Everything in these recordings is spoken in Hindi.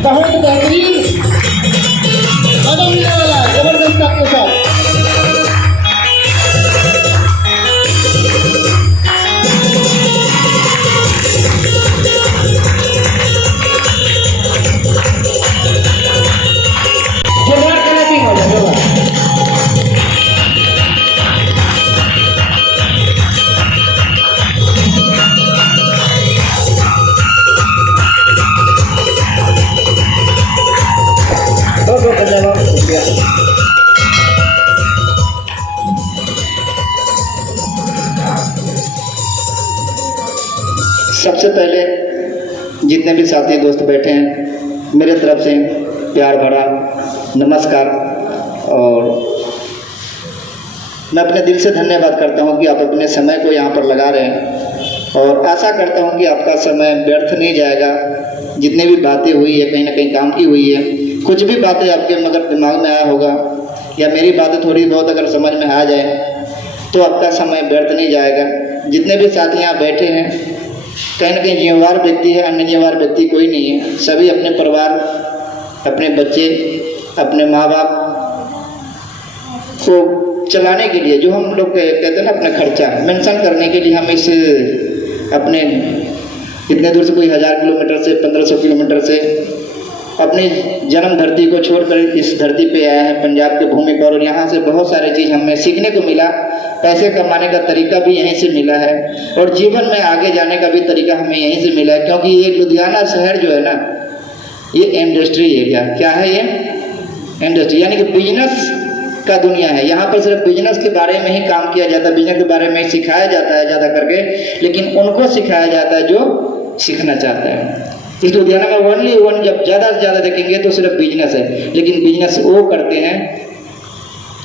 बहुत बेहतरीन कदम मिलने वाला है, जबरदस्त आपके साथ। जोरदार क्लैपिंग हो जाए, जोरदार। बहुत बहुत धन्यवाद, शुक्रिया। सबसे पहले जितने भी साथी दोस्त बैठे हैं, मेरे तरफ से प्यार भरा नमस्कार। और मैं अपने दिल से धन्यवाद करता हूं कि आप अपने समय को यहाँ पर लगा रहे हैं, और आशा करता हूं कि आपका समय व्यर्थ नहीं जाएगा। जितने भी बातें हुई है, कहीं ना कहीं काम की हुई है, कुछ भी बातें आपके मगर दिमाग में आया होगा, या मेरी बातें थोड़ी बहुत अगर समझ में आ जाए तो आपका समय व्यर्थ नहीं जाएगा। जितने भी साथी यहाँ बैठे हैं, कहीं ना कहीं जिम्मेवार व्यक्ति है, अन्य जिम्मेवार व्यक्ति कोई नहीं है। सभी अपने परिवार, अपने बच्चे, अपने माँ बाप को चलाने के लिए, जो हम लोग कहते हैं ना अपना खर्चा मेंशन करने के लिए, हम इस अपने इतने दूर से कोई 1000 किलोमीटर से 1500 किलोमीटर से अपनी जन्म धरती को छोड़कर इस धरती पे आए हैं, पंजाब की भूमि पर। और यहाँ से बहुत सारी चीज़ हमें सीखने को मिला। पैसे कमाने का तरीका भी यहीं से मिला है, और जीवन में आगे जाने का भी तरीका हमें यहीं से मिला है। क्योंकि ये लुधियाना शहर जो है ना, ये इंडस्ट्री एरिया, क्या है ये? इंडस्ट्री, यानी कि बिजनेस का दुनिया है। यहाँ पर सिर्फ बिजनेस के बारे में ही काम किया जाता है, बिजनेस के बारे में सिखाया जाता है ज़्यादा करके, लेकिन उनको सिखाया जाता है जो सीखना चाहता है। इस लुधियाना में ओनली वन जब ज़्यादा से ज़्यादा देखेंगे तो सिर्फ बिजनेस है, लेकिन बिजनेस वो करते हैं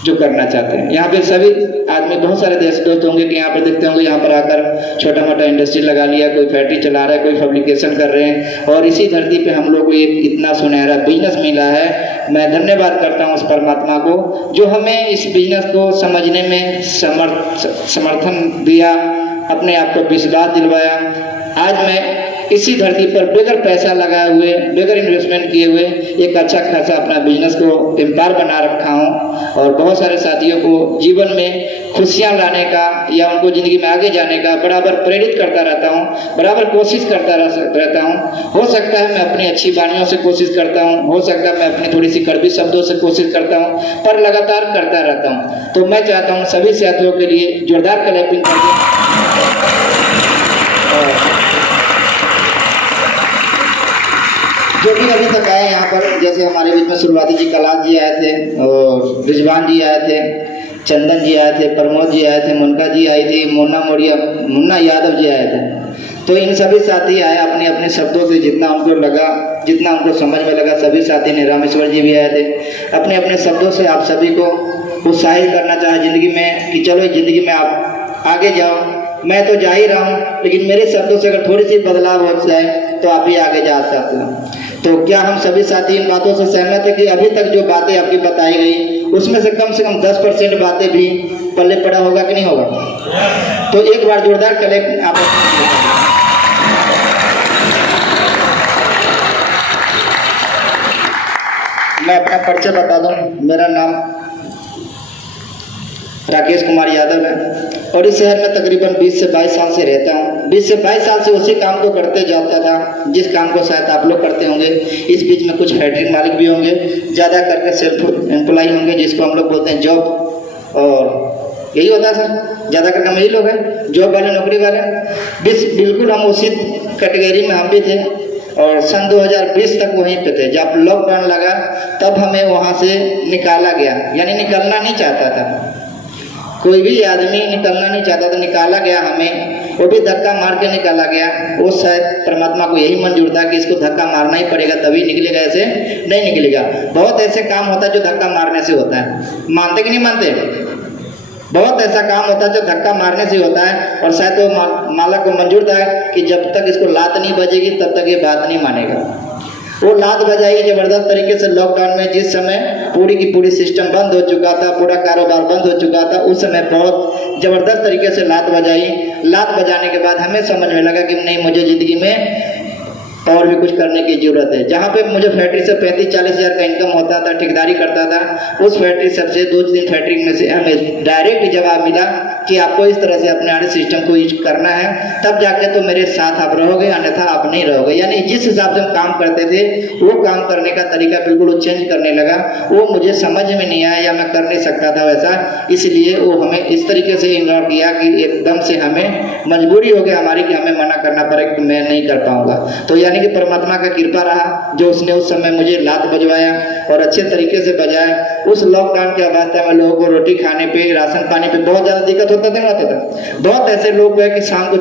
जो करना चाहते हैं। यहाँ पे सभी आदमी, बहुत सारे देश दोस्त होंगे कि यहाँ पर देखते होंगे, यहाँ पर आकर छोटा मोटा इंडस्ट्री लगा लिया, कोई फैक्ट्री चला रहा है, कोई फैब्रिकेशन कर रहे हैं, और इसी धरती पे हम लोग को एक इतना सुनहरा बिजनेस मिला है। मैं धन्यवाद करता हूँ उस परमात्मा को जो हमें इस बिजनेस को समझने में समर्थन दिया, अपने आप को विश्वास दिलवाया। आज मैं इसी धरती पर बगैर पैसा लगाए हुए, बगैर इन्वेस्टमेंट किए हुए एक अच्छा खासा अपना बिजनेस को एम्पायर बना रखा हूँ, और बहुत सारे साथियों को जीवन में खुशियाँ लाने का या उनको ज़िंदगी में आगे जाने का बराबर प्रेरित करता रहता हूँ, बराबर कोशिश करता रहता हूँ। हो सकता है मैं अपनी अच्छी वाणियों से कोशिश करता हूँ, हो सकता है मैं अपनी थोड़ी सी कड़वी शब्दों से कोशिश करता हूँ, पर लगातार करता रहता हूँ। तो मैं चाहता हूँ सभी साथियों के लिए जोरदार क्लैपिंग कर दें। जो भी अभी तक आए यहाँ पर, जैसे हमारे बीच में शुरुआती जी कैलाश जी आए थे, और रिजवान जी आए थे, चंदन जी आए थे, प्रमोद जी आए थे, मुनका जी आई थी, मुन्ना यादव जी आए थे। तो इन सभी साथी आए अपने अपने शब्दों से, जितना उनको लगा, जितना उनको समझ में लगा, सभी साथी ने। रामेश्वर जी भी आए थे, अपने अपने शब्दों से आप सभी को उत्साहित करना चाहे ज़िंदगी में कि चलो ज़िंदगी में आप आगे जाओ। मैं तो जा ही रहा हूँ, लेकिन मेरे शब्दों से अगर थोड़ी सी बदलाव हो जाए तो आप भी आगे जा सकते हो। तो क्या हम सभी साथी इन बातों से सहमत है कि अभी तक जो बातें आपकी बताई गई उसमें से कम 10% बातें भी पल्ले पड़ा होगा कि नहीं होगा? तो एक बार जोरदार क्लैप आप। मैं अपना परिचय बता दूं, मेरा नाम राकेश कुमार यादव है, और इस शहर में तकरीबन 20 से 22 साल से रहता हूँ। 20 से 22 साल से उसी काम को करते जाता था जिस काम को शायद आप लोग करते होंगे। इस बीच में कुछ फैक्ट्री मालिक भी होंगे, ज़्यादा करके सेल्फ एम्प्लॉय होंगे, जिसको हम लोग बोलते हैं जॉब, और यही होता है सर, ज़्यादा करके हम यही लोग हैं, जॉब वाले, नौकरी वाले। बिल्कुल हम उसी कैटेगरी में हम भी थे, और सन 2020 तक वहीं पे थे। जब लॉकडाउन लगा तब हमें वहाँ से निकाला गया, यानी निकलना नहीं चाहता था, कोई भी आदमी निकलना नहीं चाहता था, निकाला गया हमें, वो भी धक्का मार के निकाला गया। वो शायद परमात्मा को यही मंजूर था कि इसको धक्का मारना ही पड़ेगा तभी निकलेगा, ऐसे नहीं निकलेगा। बहुत ऐसे काम होता है जो धक्का मारने से होता है, मानते कि नहीं मानते? बहुत ऐसा काम होता है जो धक्का मारने से होता है, और शायद वो मालिक को मंजूर था कि जब तक इसको लात नहीं बजेगी तब तक ये बात नहीं मानेगा। वो लात बजाई जबरदस्त तरीके से लॉकडाउन में, जिस समय पूरी की पूरी सिस्टम बंद हो चुका था, पूरा कारोबार बंद हो चुका था, उस समय बहुत जबरदस्त तरीके से लात बजाई। लात बजाने के बाद हमें समझ में लगा कि नहीं, मुझे ज़िंदगी में और भी कुछ करने की ज़रूरत है। जहाँ पे मुझे फैक्ट्री से 35-40 हज़ार का इनकम होता था, ठेकेदारी करता था, उस फैक्ट्री सबसे 2-3 फैक्ट्री में से हमें डायरेक्ट जवाब मिला कि आपको इस तरह से अपने आने सिस्टम को यूज करना है, तब जाके तो मेरे साथ आप रहोगे, अन्यथा आप नहीं रहोगे। यानी जिस हिसाब से हम काम करते थे वो काम करने का तरीका बिल्कुल चेंज करने लगा। वो मुझे समझ में नहीं आया या मैं कर नहीं सकता था वैसा, इसलिए वो हमें इस तरीके से इग्नोर किया कि एकदम से हमें मजबूरी हो गई हमारी कि हमें मना करना पड़े कि मैं नहीं कर पाऊंगा। तो यानी कि परमात्मा का कृपा रहा जो उसने उस समय मुझे लात बजवाया और अच्छे तरीके से बजाया। उस लॉकडाउन के अवस्था में लोगों को रोटी खाने पे, राशन पानी पे बहुत ज़्यादा दिक्कत होता था। बहुत ऐसे लोग हैं कि शाम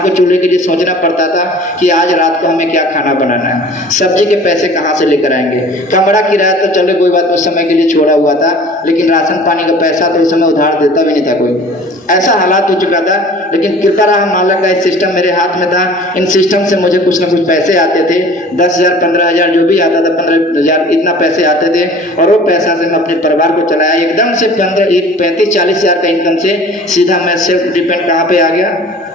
को चूल्हे के लिए सोचना पड़ता था कि आज रात को हमें क्या खाना बनाना है, सब्जी के पैसे कहाँ से लेकर आएंगे। कमरा किराया तो चलो कोई बात उस समय के लिए छोड़ा हुआ था, लेकिन राशन पानी का पैसा तो उस समय उधार देता भी नहीं था कोई। ऐसा हालात हो चुका था, लेकिन कृपा रहा मालिक का इस सिस्टम मेरे हाथ में था। इन सिस्टम से मुझे कुछ ना कुछ पैसे आते थे, 10,000 15,000 जो भी आता था, 15,000 इतना पैसे आते थे, और वो पैसा से मैं अपने परिवार को चलाया। एकदम से 35-40 हज़ार का इनकम से सीधा मैं सेल्फ डिपेंड कहाँ पे आ गया,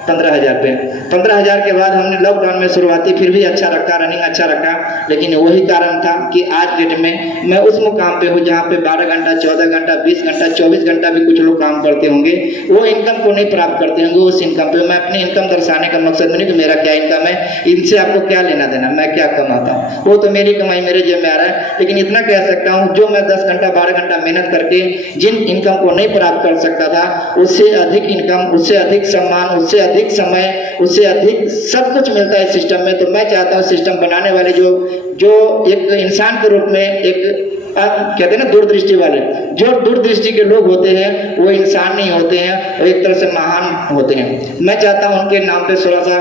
15,000 पे। 15,000 के बाद हमने लॉकडाउन में शुरुआती फिर भी अच्छा रखा, रनिंग अच्छा रखा, लेकिन वही कारण था कि आज डेट में मैं उस मुकाम पे हूँ जहाँ पे 12 घंटा, 14 घंटा, 20 घंटा, 24 घंटा भी कुछ लोग काम करते होंगे, वो इनकम को नहीं प्राप्त करते होंगे। उस इनकम पे मैं अपनी इनकम दर्शाने का मकसद नहीं कि मेरा क्या इनकम है, इनसे आपको क्या लेना देना, मैं क्या कमाता हूँ, वो तो मेरी कमाई मेरे जेब में आ रहा है। लेकिन इतना कह सकता हूँ, जो मैं 10 घंटा 12 घंटा मेहनत करके जिन इनकम को नहीं प्राप्त कर सकता था, उससे अधिक इनकम, उससे अधिक सम्मान, उससे अधिक समय, उससे अधिक सब कुछ मिलता है सिस्टम में। तो मैं चाहता हूँ सिस्टम बनाने वाले जो एक इंसान के रूप में एक कहते हैं ना दूरदृष्टि वाले, जो दूरदृष्टि के लोग होते हैं वो इंसान नहीं होते हैं, वो एक तरह से महान होते हैं। मैं चाहता हूँ उनके नाम पे थोड़ा सा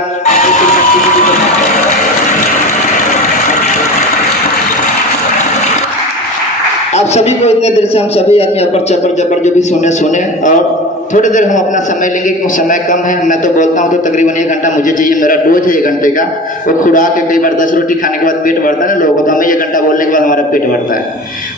आप सभी को इतने देर से हम सभी आदमी अपर चपर जबर जो भी सुने और थोड़ी देर हम अपना समय लेंगे क्योंकि समय कम है। मैं तो बोलता हूँ तो तकरीबन 1 घंटा मुझे चाहिए, मेरा डोज है 1 घंटे का। वो खुराक के कई बार 10 रोटी खाने के बाद पेट भरता है ना लोगों को, तो हमें 1 घंटा बोलने के बाद हमारा पेट भरता है।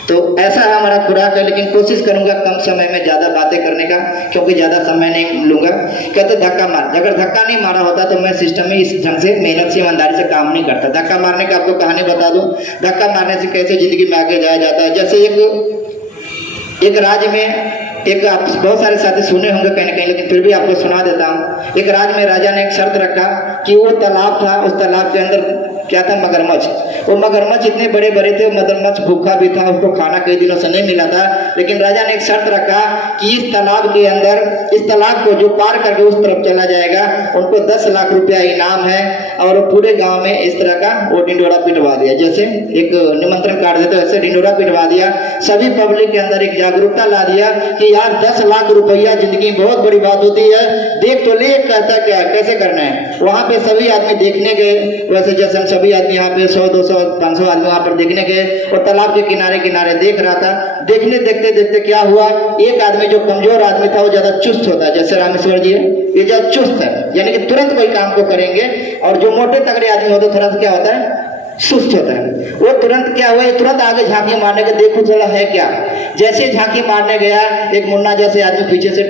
तो ऐसा है हमारा खुराक है, लेकिन कोशिश करूंगा कम समय में ज़्यादा बातें करने का, क्योंकि ज़्यादा समय नहीं लूँगा। कहते धक्का मार, अगर धक्का नहीं मारा होता तो मैं सिस्टम में इस ढंग से मेहनत से ईमानदारी से काम नहीं करता। धक्का मारने का आपको कहानी बता दूँ, धक्का मारने से कैसे ज़िंदगी में आगे जाया जाता है। जैसे एक राज्य में एक आप बहुत सारे साथी सुने होंगे कहीं ना कहीं, लेकिन फिर भी आपको सुना देता हूँ। एक राज्य में राजा ने एक शर्त रखा कि वो तालाब था, उस तालाब के अंदर क्या था, मगरमच्छ। वो मगरमच्छ इतने बड़े बड़े थे, मगरमच्छ भूखा भी था, उसको खाना कई दिनों से नहीं मिला था। लेकिन राजा ने एक शर्त रखा कि इस तालाब के अंदर, इस तालाब को जो पार करके उस तरफ चला जाएगा उनको 10 लाख रुपया इनाम है। और पूरे गांव में इस तरह का वो डिंडोरा पिटवा दिया, जैसे एक निमंत्रण कार्ड देते वैसे डिंडोरा पिटवा दिया। सभी पब्लिक के अंदर एक जागरूकता ला दिया कि यार 10 लाख रुपया जिंदगी में बहुत बड़ी बात होती है, देख तो ले, कहता क्या कैसे करना है। वहाँ पे सभी आदमी देखने गए, वैसे जैसे हम सभी आदमी यहाँ पे 100, 200, 500 आदमी वहाँ पर देखने गए, और तालाब के किनारे किनारे देख रहा था। देखने देखते देखते क्या हुआ, एक आदमी जो कमजोर आदमी था वो ज्यादा चुस्त होता है, जैसे रामेश्वर जी है, ये ज्यादा चुस्त है, यानी कि तुरंत कोई काम को करेंगे। और जो मोटे तगड़े आदमी होते थोड़ा सा क्या होता है, सुस्त होता है। वो तुरंत क्या हुआ, तुरंत आगे झांकी मारने के देखो थोड़ा है क्या। जैसे झांकी मारने गया, एक मुन्ना जैसे आदमी पीछे से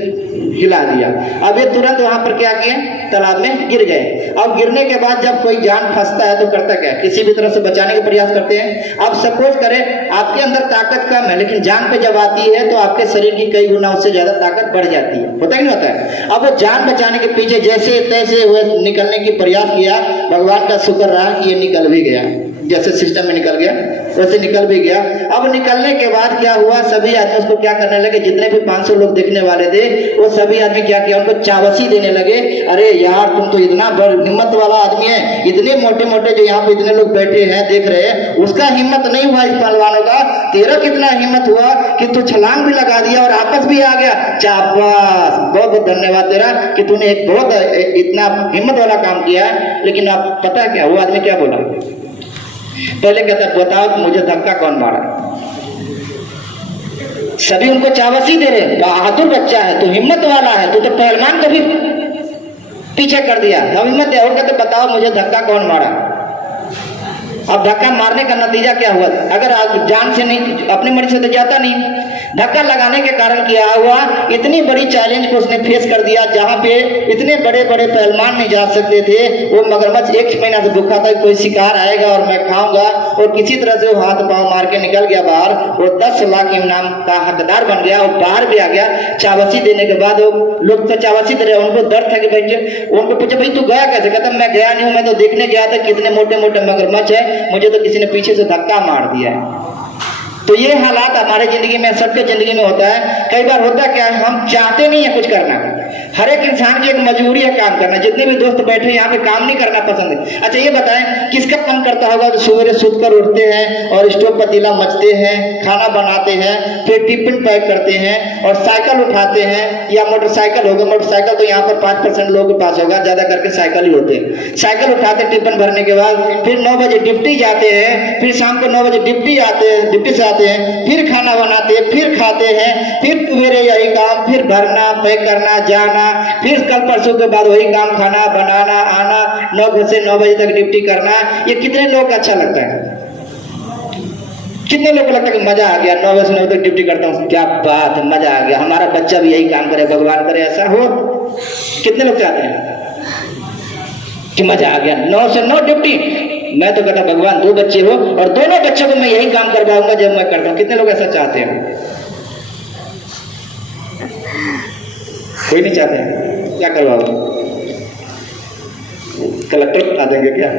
हिला दिया। अब ये तुरंत वहां पर क्या किए, तालाब में गिर गए। अब गिरने के बाद जब कोई जान फंसता है तो करता क्या, किसी भी तरह से बचाने का प्रयास करते हैं। अब सपोज करें आपके अंदर ताकत कम है, लेकिन जान पे जब आती है तो आपके शरीर की कई गुना उससे ज्यादा ताकत बढ़ जाती है, होता ही नहीं होता है। अब वो जान बचाने के पीछे जैसे तैसे हुए निकलने की प्रयास किया, भगवान का शुक्र रहा कि ये निकल भी गया, जैसे सिस्टम में निकल गया वैसे निकल भी गया। अब निकलने के बाद क्या हुआ, सभी आदमी उसको क्या करने लगे, जितने भी 500 लोग देखने वाले थे वो सभी आदमी क्या किया, उनको चावसी देने लगे। अरे यार तुम तो इतना बड़ हिम्मत वाला आदमी है, इतने मोटे मोटे जो यहाँ पे इतने लोग बैठे हैं देख रहे हैं, उसका हिम्मत नहीं हुआ इस पहलवानों का, तेरा कितना हिम्मत हुआ कि तू छलांग भी लगा दिया और आपस भी आ गया। शाबाश, बहुत बहुत धन्यवाद तेरा कि तूने एक बहुत इतना हिम्मत वाला काम किया है। लेकिन आप पता है क्या, वो आदमी क्या बोला, पहले कहता बताओ मुझे धक्का कौन मारा। सभी उनको चावसी दे रहे, बहादुर बच्चा है, तू हिम्मत वाला है, तू तो पहलवान को भी पीछे कर दिया, अब हिम्मत है। और कहते बताओ मुझे धक्का कौन मारा। अब धक्का मारने का नतीजा क्या हुआ, अगर आप जान से नहीं, अपनी मर्जी से तो जाता नहीं, धक्का लगाने के कारण क्या हुआ, इतनी बड़ी चैलेंज को उसने फेस कर दिया जहां पे इतने बड़े बड़े पहलवान नहीं जा सकते थे। वो मगरमच्छ 1 महीना से भूखा था, कोई शिकार आएगा और मैं खाऊंगा, और किसी तरह से वो हाथ पांव मार के निकल गया बाहर। वो 10 लाख इनाम का हकदार बन गया और बाहर भी आ गया। चावसी देने के बाद वो लोग तो चावसी दे रहे, उनको डर था कि भाई, उनको पूछा भाई तू गया कैसे? कहता मैं गया नहीं हूं, मैं तो देखने गया था कितने मोटे मोटे मगरमच्छ है, मुझे तो किसी ने पीछे से धक्का मार दिया है। तो ये हालात हमारे जिंदगी में, सबके जिंदगी में होता है। कई बार होता क्या है, हम चाहते नहीं है कुछ करना। हर एक इंसान की एक मजबूरी है काम करना। जितने भी दोस्त बैठे यहाँ पे काम नहीं करना पसंद है। अच्छा ये बताएं, किसका मन करता होगा कि सवेरे सुतकर उठते हैं और स्टोव पतीला मचते हैं, खाना बनाते हैं, फिर टिफिन पैक करते हैं और साइकिल उठाते हैं, या मोटरसाइकिल होगा, मोटरसाइकिल तो यहाँ पर 5% लोगों के पास होगा, ज्यादा करके साइकिल ही होते हैं। साइकिल उठाते टिफिन भरने के बाद फिर 9 बजे ड्यूटी जाते हैं, फिर शाम को 9 बजे ड्यूटी से आते हैं, फिर खाना बनाते हैं, फिर खाते हैं, फिर सवेरे यही काम, फिर भरना, पैक करना, जाना, फिर कल परसों के बाद वही काम, खाना बनाना, आना, 9 से 9 बजे तक ड्यूटी करना। ये कितने लोग को अच्छा लगता है? कितने लोग को लगता है कि मजा आ गया, 9 से 9 तक ड्यूटी करता हूँ, क्या बात है, मजा आ गया, हमारा बच्चा भी यही काम करे, भगवान करे ऐसा हो। कितने लोग चाहते हैं कि मजा आ गया, 9 से 9 ड्यूटी? मैं तो कहता भगवान 2 बच्चे हो और दोनों बच्चों को मैं यही काम करवाऊंगा जब मैं करता हूँ। कितने लोग ऐसा चाहते हैं? कोई नहीं चाहते हैं। क्या करवाओ? कलेक्टर बता देंगे क्या?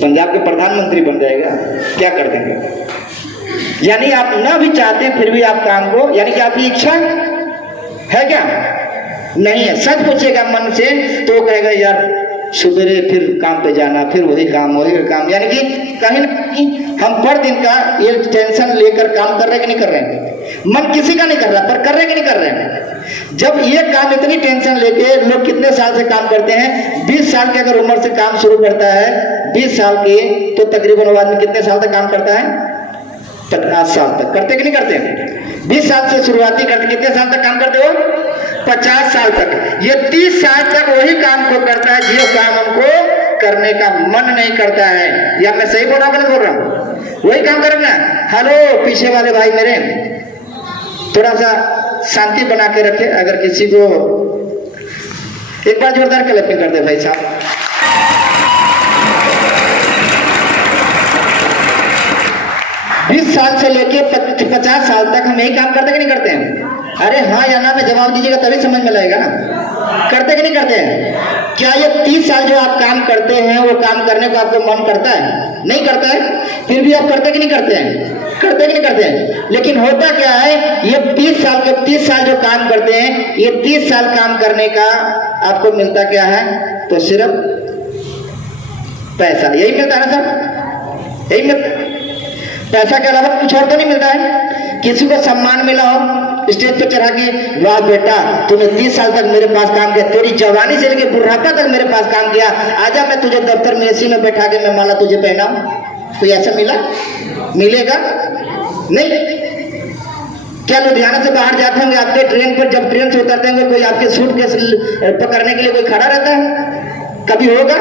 पंजाब के प्रधानमंत्री बन जाएगा, क्या कर देंगे? यानी आप ना भी चाहते हैं फिर भी आप काम को, यानी कि आपकी इच्छा है क्या? नहीं है। सच पूछेगा मन से तो वो कहेगा यार सुबह फिर काम पे जाना, फिर वही काम, यानी कि कहीं ना कहीं हम पर दिन का ये टेंशन लेकर काम कर रहे कि नहीं कर रहे हैं? मन किसी का नहीं कर रहा, पर कर रहे कि नहीं कर रहे हैं? जब ये काम इतनी टेंशन लेके लोग कितने साल से काम करते हैं, 20 साल की अगर उम्र से काम शुरू करता है, 20 साल के, तो तकरीबन आदमी कितने साल तक काम करता है? 50 साल तक। करते कि नहीं करते? 20 साल से शुरुआती करते, कितने साल तक काम करते हो? 50 साल तक। ये 30 साल तक वही काम को करता है जो काम हमको करने का मन नहीं करता है। या मैं सही बोल रहा हूं कि नहीं बोल रहा हूं? वही काम करेंगे। हेलो पीछे वाले भाई मेरे, थोड़ा सा शांति बना के रखे। अगर किसी को एक बार जोरदार क्लैपिंग कर दे भाई साहब। 20 साल से लेके 50 साल तक हम यही काम करते कि नहीं करते हैं? अरे हाँ या ना में जवाब दीजिएगा तभी समझ में लगेगा ना। करते कि नहीं करते हैं? क्या ये 30 साल जो आप काम करते हैं वो काम करने को आपको मन करता है? नहीं करता है, फिर भी आप करते कि नहीं करते हैं? करते कि नहीं करते हैं? लेकिन होता क्या है, ये 30 साल जो काम करते हैं, ये 30 साल काम करने का आपको मिलता क्या है? तो सिर्फ पैसा, यही मिलता है ना सर? यही मिलता, पैसा के अलावा कुछ और तो नहीं मिलता है। किसी को सम्मान मिला हो स्टेज पे चढ़ा के, वाह बेटा तूने 30 साल तक मेरे पास काम किया, तेरी जवानी से लेकर बुढ़ापा तक मेरे पास काम किया, आजा मैं तुझे दफ्तर में एसी में बैठा के मैं माला तुझे पहनाऊं। कोई ऐसा मिला? मिलेगा नहीं। क्या लुधियाना से बाहर जाते होंगे आपके ट्रेन पर, जब ट्रेन से उतरते होंगे कोई आपके सूटकेस पकड़ने के लिए कोई खड़ा रहता है? कभी होगा?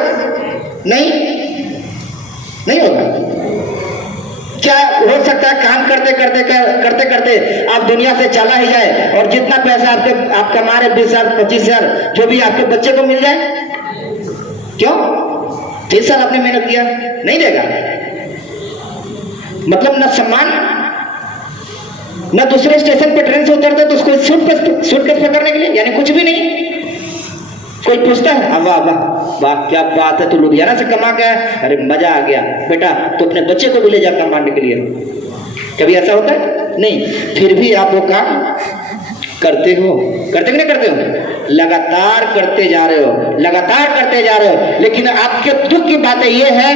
नहीं होगा। क्या हो सकता है काम करते करते आप दुनिया से चला ही जाए और जितना पैसा आप कमा रहे 20,000 25,000 जो भी आपके बच्चे को मिल जाए? क्यों? 30 साल आपने मेहनत किया, नहीं देगा। मतलब न सम्मान, न दूसरे स्टेशन पे ट्रेन से उतरते तो उसको सूटकेस पकड़ने के लिए, यानी कुछ भी नहीं। कोई पूछता है वाह वाह वाह क्या बात है, तू लुधियाना से कमा के, अरे मजा आ गया बेटा, तो अपने बच्चे को भी ले जा कमाने के लिए। कभी ऐसा होता है? नहीं। फिर भी आप वो काम करते हो, करते कि नहीं करते हो? लगातार करते जा रहे हो, लगातार करते जा रहे हो। लेकिन आपके दुख की बात ये है,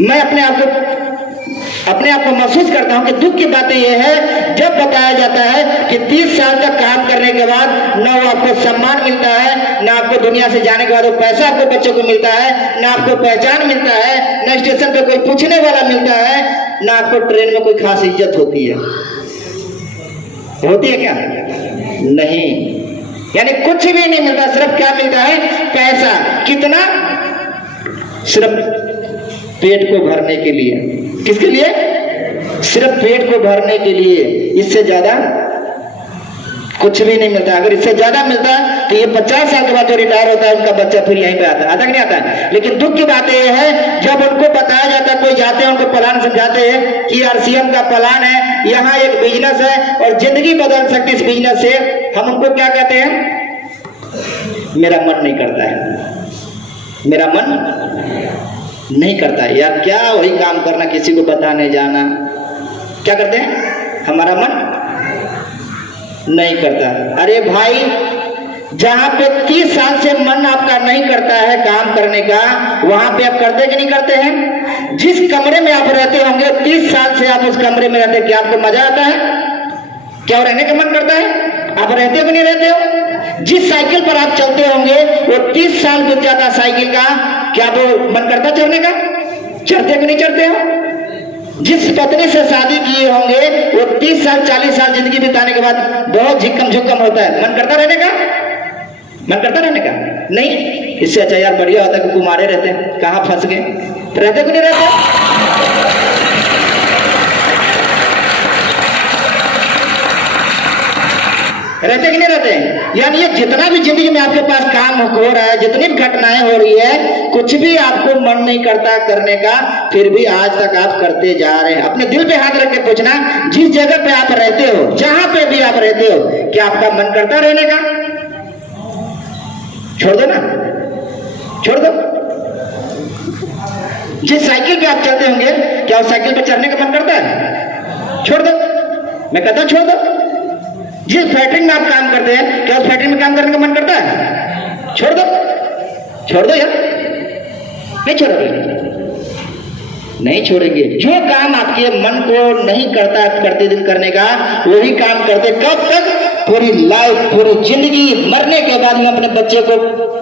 मैं अपने आप को महसूस करता हूं कि दुख की बात यह है, जब बताया जाता है कि 30 साल तक काम करने के बाद न वो आपको सम्मान मिलता है, न आपको दुनिया से जाने के बाद वो पैसा आपको बच्चों को मिलता है, न आपको पहचान मिलता है, न स्टेशन पे कोई पूछने वाला मिलता है, न आपको ट्रेन में कोई खास इज्जत होती है। होती है क्या? नहीं। यानी कुछ भी नहीं मिलता, सिर्फ क्या मिलता है? पैसा। कितना? सिर्फ पेट को भरने के लिए। किसके लिए? सिर्फ पेट को भरने के लिए, इससे ज्यादा कुछ भी नहीं मिलता। अगर इससे ज्यादा मिलता तो ये 50 साल के बाद जो रिटायर होता है उनका बच्चा फिर यहीं पे आता कि नहीं आता। लेकिन दुख की बात यह है, जब उनको बताया जाता है, कोई जाते हैं उनको प्लान समझाते हैं कि आरसीएम का प्लान है, यहाँ एक बिजनेस है और जिंदगी बदल सकती इस बिजनेस से, हम उनको क्या कहते हैं? मेरा मन नहीं करता है, मेरा मन नहीं करता है। यार क्या वही काम करना, किसी को बताने जाना, क्या करते हैं? हमारा मन नहीं करता। अरे भाई, जहां पे 30 साल से मन आपका नहीं करता है काम करने का, वहां पे आप करते कि नहीं करते हैं? जिस कमरे में आप रहते होंगे 30 साल से आप उस कमरे में रहते, क्या आपको मजा आता है? क्या रहने का मन करता है? आप रहते हो कि नहीं रहते हो? जिस साइकिल पर आप चलते होंगे वो 30 साल बीत जाता साइकिल का, क्या वो मन करता चढ़ने का? चढ़ते कि नहीं चढ़ते हो? जिस पत्नी से शादी किए होंगे वो 30 साल 40 साल जिंदगी बिताने के बाद बहुत झिक्कम झुक्कम होता है, मन करता रहने का? मन करता रहने का? नहीं। इससे अच्छा यार बढ़िया होता है कि कुमारे रहते हैं, कहाँ फंस गए, रहते कि नहीं रहते? रहते कि नहीं रहते? यानी ये जितना भी जिंदगी में आपके पास काम हो रहा है, जितनी भी घटनाएं हो रही है, कुछ भी आपको मन नहीं करता करने का, फिर भी आज तक आप करते जा रहे हैं। अपने दिल पे हाथ रख के पूछना, जिस जगह पे आप रहते हो, जहां पे भी आप रहते हो, क्या आपका मन करता रहने का? छोड़ दो ना, छोड़ दो। जिस साइकिल पे आप चलते होंगे, क्या उस साइकिल पे चढ़ने का मन करता है? छोड़ दो, मैं कहता हूं छोड़ दो। जिस फैक्ट्री में आप काम करते हैं, क्या उस फैक्ट्री में काम करने का मन करता है? छोड़ दो, छोड़ दो यार, नहीं छोड़ोगे, नहीं छोड़ेंगे। जो काम आपके मन को नहीं करता करते दिन करने का, वही काम करते कब तक? पूरी लाइफ, पूरी जिंदगी। मरने के बाद में अपने बच्चे को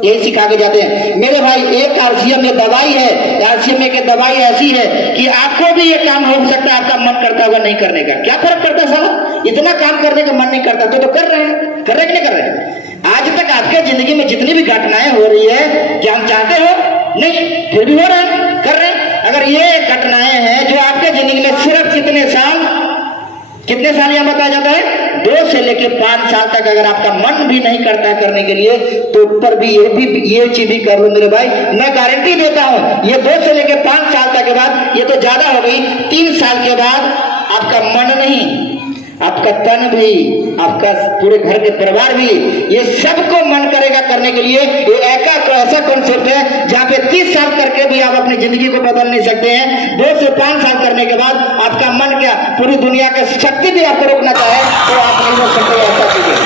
यही सिखा के जाते हैं, मेरे भाई एक आरसीएम में दवाई है, आरसीएम की दवाई ऐसी है कि आपको भी ये काम हो सकता है, आपका मन करता होगा नहीं करने का। क्या फर्क पड़ता है साहब? इतना काम करने का मन नहीं करता तो कर रहे हैं, कर रहे कि नहीं कर रहे? आज तक आपके जिंदगी में जितनी भी घटनाएं हो रही है, क्या हम चाहते हो? नहीं, फिर भी हो रहा है, कर रहे हैं। अगर ये घटनाएं हैं जो आपके जिंदगी में सिर्फ कितने साल यहां बताया जाता है, 2 से लेके 5 साल तक अगर आपका मन भी नहीं करता करने के लिए, तो ऊपर भी ये चीज भी कर लो मेरे भाई, मैं गारंटी देता हूं, ये 2 से लेके 5 साल तक के बाद, ये तो ज्यादा हो गई, 3 साल के बाद आपका मन नहीं, आपका तन भी, आपका पूरे घर के परिवार भी, ये सबको मन करेगा करने के लिए। ये ऐसा कॉन्सेप्ट है जहां पे 30 साल करके भी आप अपनी जिंदगी को बदल नहीं सकते हैं। 2 से 5 साल करने के बाद आपका मन क्या, पूरी दुनिया का शक्ति भी आपको रोकना चाहे तो आप नहीं रोक सकते। ऐसा चीजें,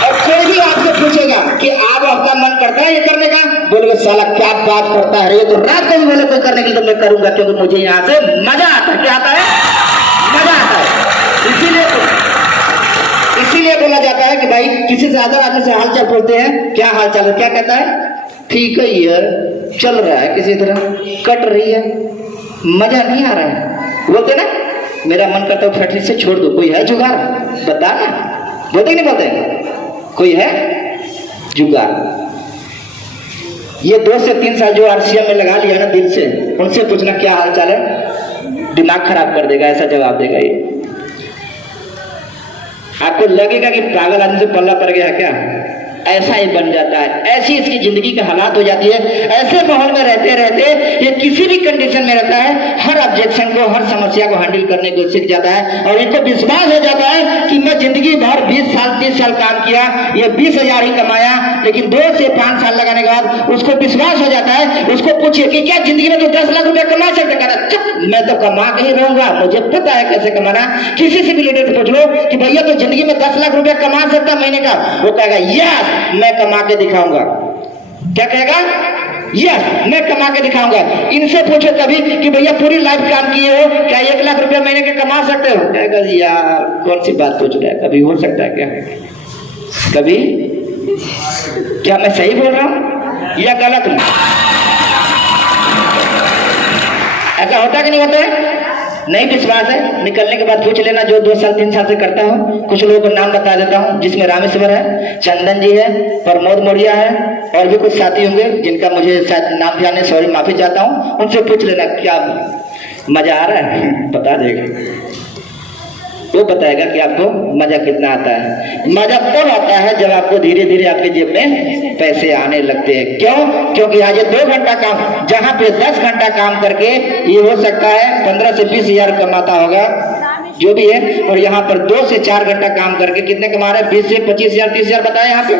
और कोई भी आपसे पूछेगा कि आप आपका मन करता है ये करने का, बोलोगे साला क्या बात करता है, ये तो रात को भी बोले कोई करने के लिए तो मैं करूंगा, क्योंकि मुझे यहाँ से मजा आता है। क्या आता है? मजा आता है। इसीलिए बोला जाता है कि भाई किसी से ज्यादा आदमी से हालचाल पूछते हैं, क्या हालचाल है, क्या कहता है? ठीक है यार, चल रहा है, किसी तरह कट रही है, मजा नहीं आ रहा है। बोलते ना, मेरा मन करता है फैक्ट्री से छोड़ दो, कोई है जुगाड़ बता ना, बोलते नहीं बोलते? कोई है जुगाड़? ये 2 से 3 साल जो आरसीएम में लगा लिया ना दिल से, उनसे पूछना क्या हालचाल है, दिमाग खराब कर देगा, ऐसा जवाब देगा ये। आपको लगेगा कि पागल आदमी से पल्ला पड़ गया क्या, ऐसा ही बन जाता है। ऐसी इसकी जिंदगी की हालात हो जाती है। ऐसे माहौल में रहते रहते ये किसी भी कंडीशन में रहता है, हर ऑब्जेक्शन को, हर समस्या को हैंडल करने को सीख जाता है, और इनको विश्वास हो जाता है कि मैं जिंदगी भर 20 साल 30 साल काम किया, ये 20,000 ही कमाया, लेकिन 2 से 5 साल लगाने के बाद उसको विश्वास हो जाता है। उसको पूछिए कि क्या जिंदगी में तो 10 लाख रुपया कमा सकता है? चुप, मैं तो कमा के ही रहूंगा, मुझे पता है कैसे कमाना। किसी से भी लीडर से पूछ लो कि भैया तो जिंदगी में 10 लाख रुपया कमा सकता महीने का, वो कहेगा यस मैं कमा के दिखाऊंगा। क्या कहेगा? यस मैं कमा के दिखाऊंगा। इनसे पूछो कभी कि भैया पूरी लाइफ काम किए हो, क्या 1 लाख रुपया महीने के कमा सकते हो? कहेगा यार कौन सी बात पूछ रहा है, कभी हो सकता है क्या? कभी? क्या मैं सही बोल रहा हूं या गलत हूं? ऐसा होता कि नहीं होता है? नहीं विश्वास है, निकलने के बाद पूछ लेना जो 2 साल 3 साल से करता हूँ। कुछ लोगों को नाम बता देता हूँ, जिसमें रामेश्वर है, चंदन जी है, प्रमोद मौर्य है, और भी कुछ साथी होंगे जिनका मुझे शायद नाम जाने, सॉरी माफी चाहता हूँ। उनसे पूछ लेना क्या मजा आ रहा है? बता देगा, वो बताएगा कि आपको मजा कितना आता है। मजा तब आता है जब आपको धीरे धीरे आपके जेब में पैसे आने लगते हैं। क्यों? क्योंकि आज ये 2 घंटा काम, जहां पे 10 घंटा काम करके ये हो सकता है 15 से 20 हजार कमाता होगा जो भी है, और यहाँ पर 2 से 4 घंटा काम करके कितने कमा रहे हैं? 20 से 25 हजार 30 हजार बताए। यहाँ पे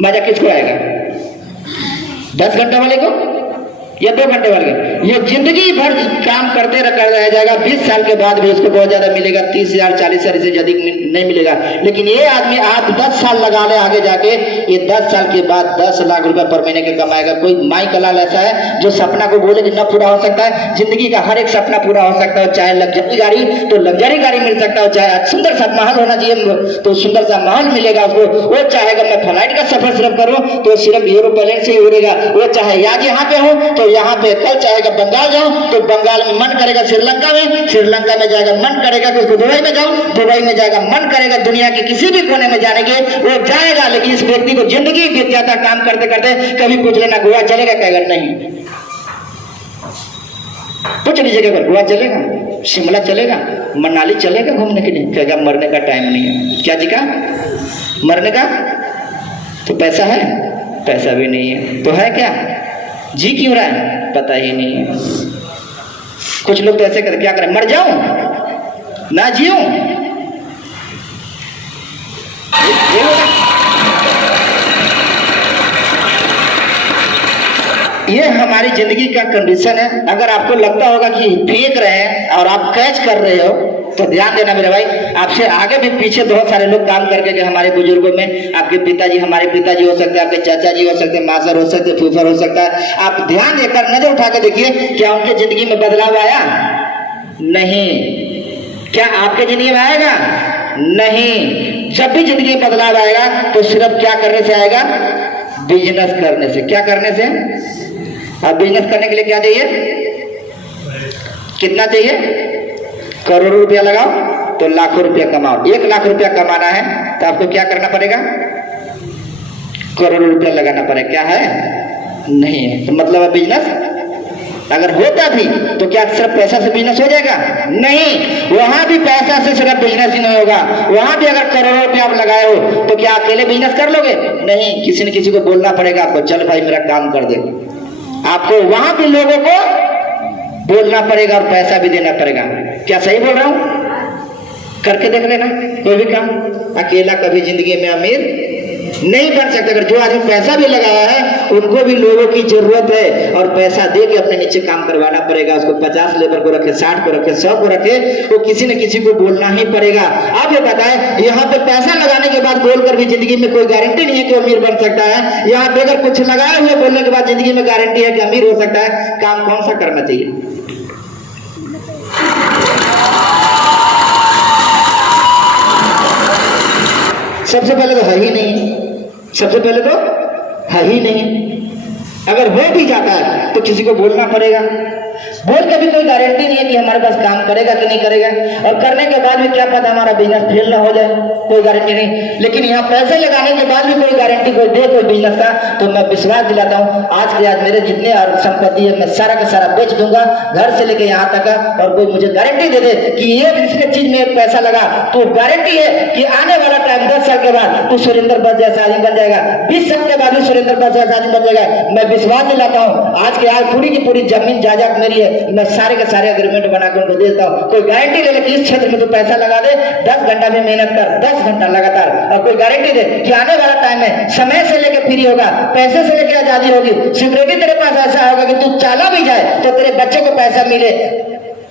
मजा किसको आएगा? 10 घंटे वाले को या 2 घंटे वाले? ये जिंदगी भर काम करते रह जाएगा, 20 साल के बाद भी उसको बहुत ज्यादा मिलेगा, 30 हजार 40 हजार से ज्यादा नहीं मिलेगा। लेकिन ये आदमी आप 10 साल लगा ले आगे जाके, ये 10 साल के बाद 10 लाख रुपए पर महीने के कमाएगा। कोई माई कलाल ऐसा है जो सपना को बोले कि न पूरा हो सकता है? जिंदगी का हर एक सपना पूरा हो सकता है। चाहे लग्जरी गाड़ी तो लग्जरी गाड़ी मिल सकता है, चाहे सुंदर सा महल होना चाहिए तो सुंदर सा महल मिलेगा उसको। वो चाहेगा मैं फ्लाइट का सफर सिर्फ करूं तो सिर्फ एरोप्लेन से ही उड़ेगा। वो चाहे आज यहाँ पे हो तो यहाँ पे, कल चाहेगा बंगाल जाऊं तो बंगाल में मन करेगा श्रीलंका में जाएगा, मन करेगा कि उसको दुबई में जाऊं, दुबई में जाएगा, मन करेगा दुनिया के किसी भी कोने में जाने के वो जाएगा। लेकिन इस व्यक्ति को जिंदगी बीत जाता काम करते करते, कभी पूछ लेना गोवा चलेगा? कहेगा नहीं। पूछ लीजिएगा गोवा चलेगा, शिमला चलेगा, मनाली चलेगा घूमने के लिए? कहेगा मरने का टाइम नहीं है। क्या जी का मरने का? तो पैसा है? पैसा भी नहीं है। तो है क्या? जी क्यों रहा है? पता ही नहीं है। कुछ लोग तो ऐसे करते, क्या करें, मर जाऊं ना जियूं? ये हमारी जिंदगी का कंडीशन है। अगर आपको लगता होगा कि फेंक रहे हैं और आप कैच कर रहे हो तो ध्यान देना मेरे भाई, आपसे आगे भी पीछे बहुत सारे लोग काम करके कि हमारे बुजुर्गों में आपके पिताजी, हमारे पिताजी हो सकते हैं, आपके चाचा जी हो सकते हैं, मासर हो सकते हैं, फूफर हो सकता है। आप ध्यान देकर नजर उठा के देखिए, क्या उनके जिंदगी में बदलाव आया? नहीं। क्या आपके जिंदगी में आएगा? नहीं। जब भी जिंदगी में बदलाव आएगा तो सिर्फ क्या करने से आएगा? बिजनेस करने से। क्या करने से? अब बिजनेस करने के लिए क्या चाहिए? कितना चाहिए? करोड़ों रुपया लगाओ तो लाखों रुपया कमाओ। 1 लाख रुपया कमाना है तो आपको क्या करना पड़ेगा? करोड़ों रुपया लगाना पड़ेगा। क्या है? नहीं है। तो मतलब है बिजनेस अगर होता भी तो क्या सिर्फ पैसा से बिजनेस हो जाएगा? नहीं। वहां भी पैसा से सिर्फ बिजनेस ही नहीं होगा। वहां भी अगर करोड़ों रुपया आप लगाए हो तो क्या अकेले बिजनेस कर लोगे? नहीं। किसी न किसी को बोलना पड़ेगा आपको, चल भाई मेरा काम कर दे। आपको वहां भी लोगों को बोलना पड़ेगा और पैसा भी देना पड़ेगा। क्या सही बोल रहा हूं? करके देख लेना कोई भी काम। अकेला कभी जिंदगी में अमीर नहीं बन सकते। अगर जो आदमी पैसा भी लगाया है उनको भी लोगों की जरूरत है और पैसा दे के अपने नीचे काम करवाना पड़ेगा। उसको 50 लेबर को रखे, 60 को रखे, 100 को रखे, वो किसी न किसी को बोलना ही पड़ेगा। आप ये बताएं, यहाँ पे पैसा लगाने के बाद बोलकर भी जिंदगी में कोई गारंटी नहीं है कि अमीर बन सकता है। यहाँ पे अगर कुछ लगाए हुए बोलने के बाद जिंदगी में गारंटी है कि अमीर हो सकता है। काम कौन सा करना चाहिए? सबसे पहले तो है ही नहीं। सबसे पहले तो है ही नहीं। अगर हो भी जाता है तो किसी को बोलना पड़ेगा। बोल के भी कोई गारंटी नहीं है कि हमारे पास काम करेगा कि नहीं करेगा, और करने के बाद भी क्या पता हमारा बिजनेस फेल ना हो जाए, कोई गारंटी नहीं। लेकिन यहाँ पैसे लगाने के बाद भी कोई गारंटी कोई दे कोई बिजनेस का, तो मैं विश्वास दिलाता हूँ आज के आज मेरे जितने और संपत्ति है मैं सारा का सारा बेच दूंगा, घर से लेके यहाँ तक का। और कोई मुझे गारंटी दे दे कि ये जिसके चीज में पैसा लगा तो गारंटी है कि आने वाला टाइम 10 साल के बाद तू सुरेंद्र बस जैसा आदमी बन जाएगा, 20 साल के बाद भी सुरेंद्र बस जैसा आदमी बन जाएगा। मैं विश्वास दिलाता हूँ आज के आज पूरी की पूरी जमीन जायदाद मेरी है, मैं सारे के सारे एग्रीमेंट बनाकर उनको देता हूँ। कोई गारंटी ले कि इस क्षेत्र में तो पैसा लगा दे, 10 घंटा में मेहनत कर, 10 घंटा लगातार, और कोई गारंटी दे कि आने वाला टाइम में समय से लेके फ्री होगा, पैसे से लेके आजादी होगी, सिक्योरिटी तेरे पास ऐसा होगा कि तू चाला भी जाए तो तेरे बच्चे को पैसा मिले।